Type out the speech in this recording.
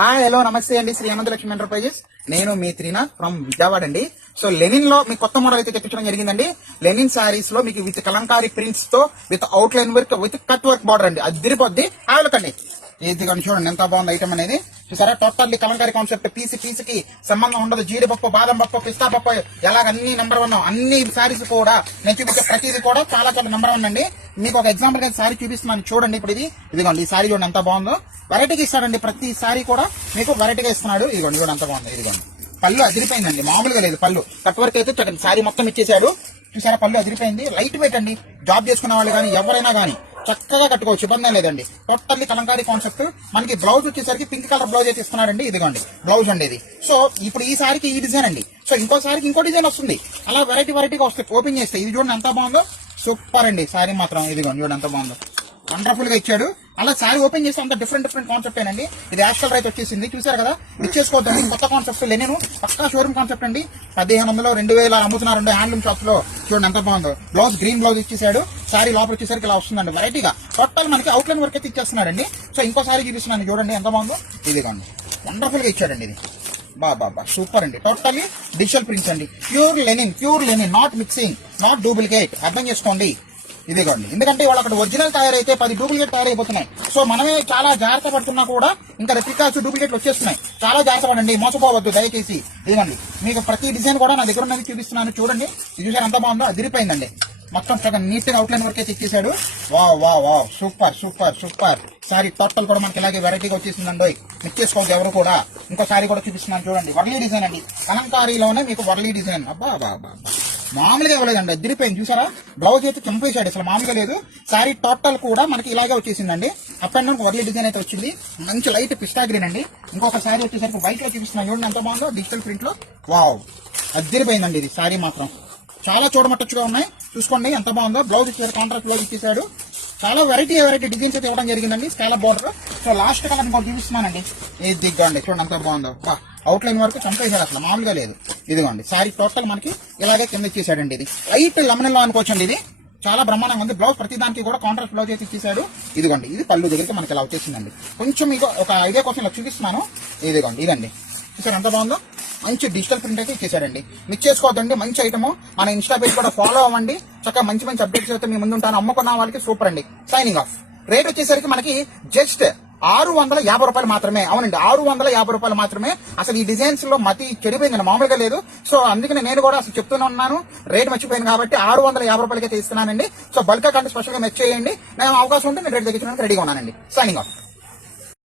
Hi hello నమస్తే అండి, శ్రీ అనంత Lakshmi enterprises. నేను మీ త్రీనాథ్ ఫ్రమ్ విజయవాడ అండి. సో లెనిన్ లో మీకు కొత్త మోడల్ అయితే తెప్పించడం జరిగిందండి. లెనిన్ సారీస్ లో మీకు విత్ కలంకారీ ప్రింట్స్ తో with out line work with cut work border అండి. అదిరిపోద్ది. ఆలోకండి ఇది కానీ చూడండి ఎంత బాగుంది ఐటమ్ అనేది. చూసారా, టోటల్లీ కలంకారీ కాన్సెప్ట్. పీస్కి సంబంధం ఉండదు. జీడిపప్పు, బాదం పప్పు, పిస్తా పప్పు ఎలాగ అన్ని నెంబర్ 1. అన్ని సారీస్ కూడా నేను చూపించే ప్రతిదీ కూడా చాలా చాలా నెంబర్ 1 అండి. మీకు ఒక ఎగ్జాంపుల్ గా సారీ చూపిస్తున్నాను చూడండి. ఇప్పుడు ఇదిగోండి ఈ సారీ చూడండి ఎంత బాగుందో. వెరైటీగా ఇస్తాడండి, ప్రతి సారీ కూడా మీకు వెరైటీగా ఇస్తున్నాడు. ఇదిగోండి చూడండి ఎంత బాగుంది. ఇదిగోండి పళ్ళు అదిరిపోయిందండి, మామూలుగా లేదు. పళ్ళు కట్ వర్క్ అయితే సారీ మొత్తం ఇచ్చేసాడు. చూసారా, పళ్ళు అదిరిపోయింది. లైట్ వెయిట్ అండి. జాబ్ చేసుకునే వాళ్ళు కానీ ఎవరైనా కానీ చక్కగా కట్టుకోవచ్చు, ఇబ్బంది లేదండి. Totally Kalamkari concept. మనకి బ్లౌజ్ వచ్చేసరికి పింక్ కలర్ బ్లౌజ్ అయితే ఇస్తున్నాడండి. ఇదిగోండి బ్లౌజ్ అండి ఇది. సో ఇప్పుడు ఈ సారికి ఈ డిజైన్ అండి. సో ఇంకో సారికి ఇంకో డిజైన్ వస్తుంది. అలా వెరైటీగా వస్తాయి. ఓపెన్ చేస్తే ఇది చూడండి ఎంత బాగుందో. సూపర్ అండి సారీ మాత్రం. ఇదిగోండి చూడండి ఎంత బాగుందో, వండర్ఫుల్ గా ఇచ్చాడు. అలా సారీ ఓపెన్ చేస్తే అంత డిఫరెంట్ కాన్సెప్ట్ అండి. ఇది యాష్ కలర్ అయితే వచ్చేసింది. చూసారు కదా, ఇచ్చేసుకోవద్దండి. కొత్త కాన్సెప్ట్ లెనిన్ పక్కా షోరూమ్ కాన్సెప్ట్ అండి. 1500 2000 అమ్ముతున్నారండి హ్యాండ్లూమ్ షాప్స్ లో. చూడండి ఎంత బాగుందో. బ్లౌజ్ గ్రీన్ బ్లౌజ్ ఇచ్చేసాడు. సారీ లోపల వచ్చేసరికి ఇలా వస్తుందండి. వెరైటీగా టోటల్ మనకి అవుట్లైన్ వర్క్ అయితే ఇచ్చేస్తున్నాడండి. సో ఇంకో సారీ చూపిస్తున్నాను చూడండి ఎంత బాగుందో. ఇదిగోండి వండర్ఫుల్ గా ఇచ్చాడండి. ఇది బాబా సూపర్ అండి. టోటల్లీ డిజిటల్ ప్రింట్స్ అండి. Pure linen, not mixing, not duplicate. అర్థం చేసుకోండి. ఇదిగోండి, ఎందుకంటే వాళ్ళు అక్కడ ఒరిజినల్ తయారైతే 10 డూప్లికేట్ తయారైపోతున్నాయి. సో మనమే చాలా జాగ్రత్త పడుతున్నా కూడా ఇంకా రెప్లికాస్ డూప్లికేట్లు వచ్చేస్తున్నాయి. చాలా జాగ్రత్త పడండి, మోసపోవద్దు దయచేసి. ఇదిగోండి మీకు ప్రతి డిజైన్ కూడా నా దగ్గర ఉన్నది చూపిస్తున్నాను చూడండి. ఇది చూసారు ఎంత బాగుందో, అదిరిపోయిందండి. మొత్తం సగం నీట్ గా అవుట్లైన్ వర్క్ అయితే ఇచ్చేసాడు. Wow super. సారీ టోటల్ కూడా మనకి ఇలాగే వెరైటీగా వచ్చేసిందండి. మిక్స్ చేసుకోవద్దు ఎవరు కూడా. ఇంకో సారీ కూడా చూపిస్తున్నాను చూడండి. వర్లీ డిజైన్ అండి. కలంకారీలోనే మీకు వర్లీ డిజైన్. అబ్బా మామూలుగా ఇవ్వలేదండి, అదిరిపోయింది. చూసారా, బ్లౌజ్ అయితే చంపేశాడు, అసలు మామూలుగా లేదు. సారీ టోటల్ కూడా మనకి ఇలాగే వచ్చేసిందండి. Up and down Warli design అయితే వచ్చింది. మంచి లైట్ పిస్తా గ్రీన్ అండి. ఇంకొక సారీ వచ్చేసరికి వైట్ లో చూపిస్తున్నాను చూడండి ఎంత బాగుందో, డిజిటల్ ప్రింట్ లో. వావ్ అదిరిపోయిందండి. ఇది సారీ మాత్రం చాలా చూడమట్టచ్చుగా ఉన్నాయి. చూసుకోండి ఎంత బాగుందో. బ్లౌజ్ ఇచ్చారు, కాంట్రాక్ట్ బ్లౌజ్ ఇచ్చేసాడు. చాలా వెరైటీ డిజైన్స్ అయితే ఇవ్వడం జరిగిందండి. Scallop border. So last colour ఇంకోటి చూపిస్తున్నానండి. ఇది దిగ్గండి చూడండి ఎంత బాగుందో. అవుట్లైన్ వరకు చంపేశాడు, అసలు మామూలుగా లేదు. ఇదిగోండి సారీ టోటల్ మనకి ఇలాగే కింద ఇచ్చేసాడండి. ఇది లైట్ లెమన్ లో అనుకోవచ్చండి. ఇది చాలా బ్రహ్మాండంగా ఉంది. బ్లౌజ్ ప్రతి దానికి కూడా కాంట్రాక్ట్ బ్లౌజ్ అయితే ఇచ్చేసాడు. ఇదిగోండి ఇది పళ్ళు దగ్గరికి మనకి ఇలా వచ్చేసిందండి. కొంచెం మీకు ఒక ఐడియా కోసం ఇలా చూపిస్తున్నాను. ఇదిగోండి ఇదండి, చూసారు ఎంత బాగుందో. మంచి డిజిటల్ ప్రింట్ అయితే ఇచ్చేసాడండి. మిక్స్ చేసుకోవద్దండి, మంచి ఐటమ్. మన ఇన్స్టా పేజ్ కూడా ఫాలో అవ్వండి. చక్కగా మంచి అప్డేట్స్ అయితే మీ ముందు ఉంటాను. అమ్ముకున్న వాళ్ళకి సూపర్ అండి. Signing off. రేట్ వచ్చేసరికి మనకి జస్ట్ 650 రూపాయలు మాత్రమే. అవునండి, 650 రూపాయలు మాత్రమే. అసలు ఈ డిజైన్స్ లో మతి చెడిపోయిందండి, మామూలుగా లేదు. సో అందుకని నేను కూడా అసలు చెప్తూనే ఉన్నాను, రేట్ మర్చిపోయింది కాబట్టి 650 రూపాయలకి అయితే ఇస్తున్నానండి. సో బల్క్ కంటే స్పెషల్ గా మెచ్ చేయండి. నేను అవకాశం ఉంటే నేను రేట్ తగ్గించడానికి రెడీగా ఉన్నానండి. Signing off.